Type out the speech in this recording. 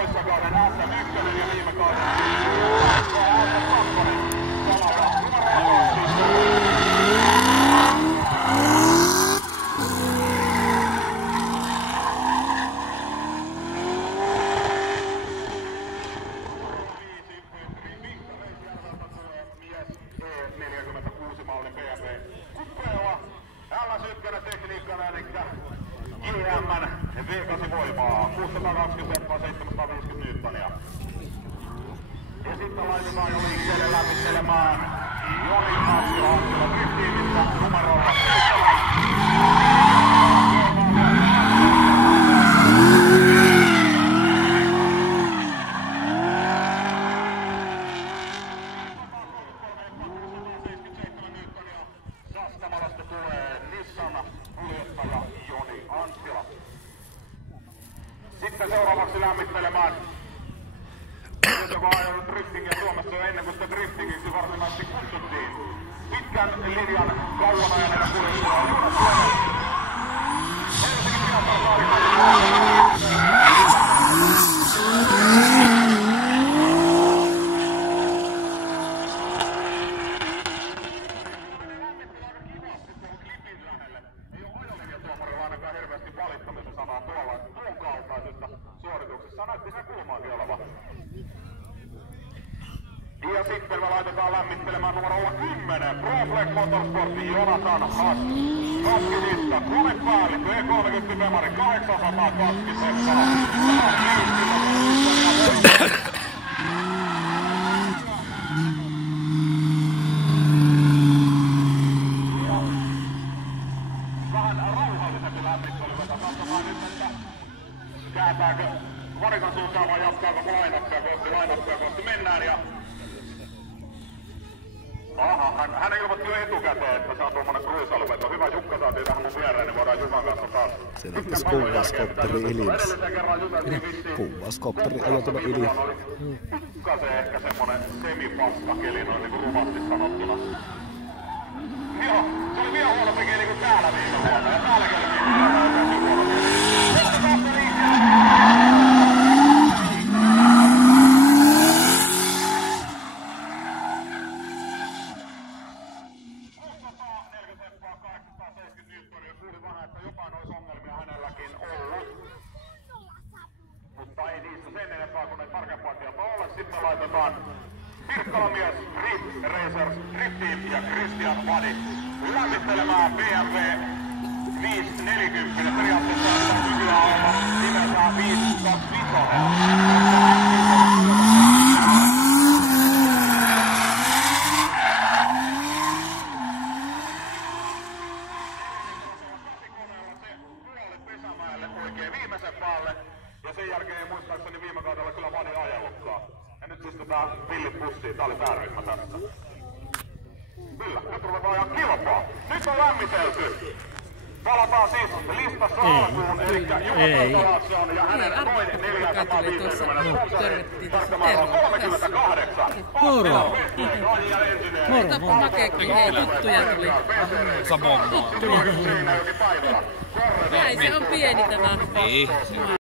toissa kauden SM1 ja viime kauden SM2. Salava numero 46 mallin BMW Coupella. LS1 tekniikkana, eli JM:n V8 voimaa, 620 750 newtonia. Ja sitten laitetaan jo liikkeelle lämmittelemään Joni Anttila driftiimistä numerolla 7. Sastamalasta tulee Nissan kuljettaja Joni Anttila. Sitten seuraavaksi lämmittelemään, joka on ajanut driftingiä Suomessa jo ennen kuin sitä driftingiksi varsinaisesti kutsuttiin. Pitkän linjan kauan ajaneena kuljettaja Joona Suomen. Helsingin ainakaan hirveästi valittamisen sanaa tuon kaltaisesta suorituksessa. Näytti sen kulmaakin olevan. Ja sitten me laitetaan lämmittelemään numerolla 10. ProFlex Motorsportin Jonathan Haas. Haskisista konepäällikkö E30 Bemari 820 hektaa. Katsotaan nyt, että kääntääkö varikan suuntaan vai jatkaako lainappia kohti mennään ja... Aha, hän ilmoitti jo etukäteen, että saa tuommoinen cruise-alueet. On hyvä, Jukka saatiin tähän mun viereen, niin voidaan Jukan kanssa taas... Se näyttäisi kuvauskopteri ilmassa. Kuvauskopteri ajoituna yli. Pikkasen ehkä semmonen semipastakeli, noin niinku rumasti sanottuna. Joo, se oli vielä huonompi keli kuin täällä viime vuonna, ja täälläkin oli viime vuonna oikeasti huono keli. Tästä taas kuuli vähän, että jotain olisi ongelmia hänelläkin ollut. Mutta ei niistä sen enempää, kun ei tarkempaa tietoa ole. Sitten laitetaan Pirkkalamies, Drift Racers, Driftiin ja Christian Vadi lämmittelemään BMW 540. Periaatteessa tämä nykyään olla nimeltään 525. Oikein viimeisen päälle, ja sen jälkeen ei muistaakseni viime kaudella kyllä Vadi ajellutkaan. Ja nyt pistetään pillit pussiin, tää oli tää ryhmä tästä. Kyllä, nyt ruvetaan ihan kilpaa. Nyt on lämmitelty. Palataan siis listassa alkuun, eli Juha Peltolasson ja hänen noin 450 sponsorin tarkkamaan 38. Moro! Makeekin, hei, tuttuja tuli. Samoin. Näin, se on pieni tämä.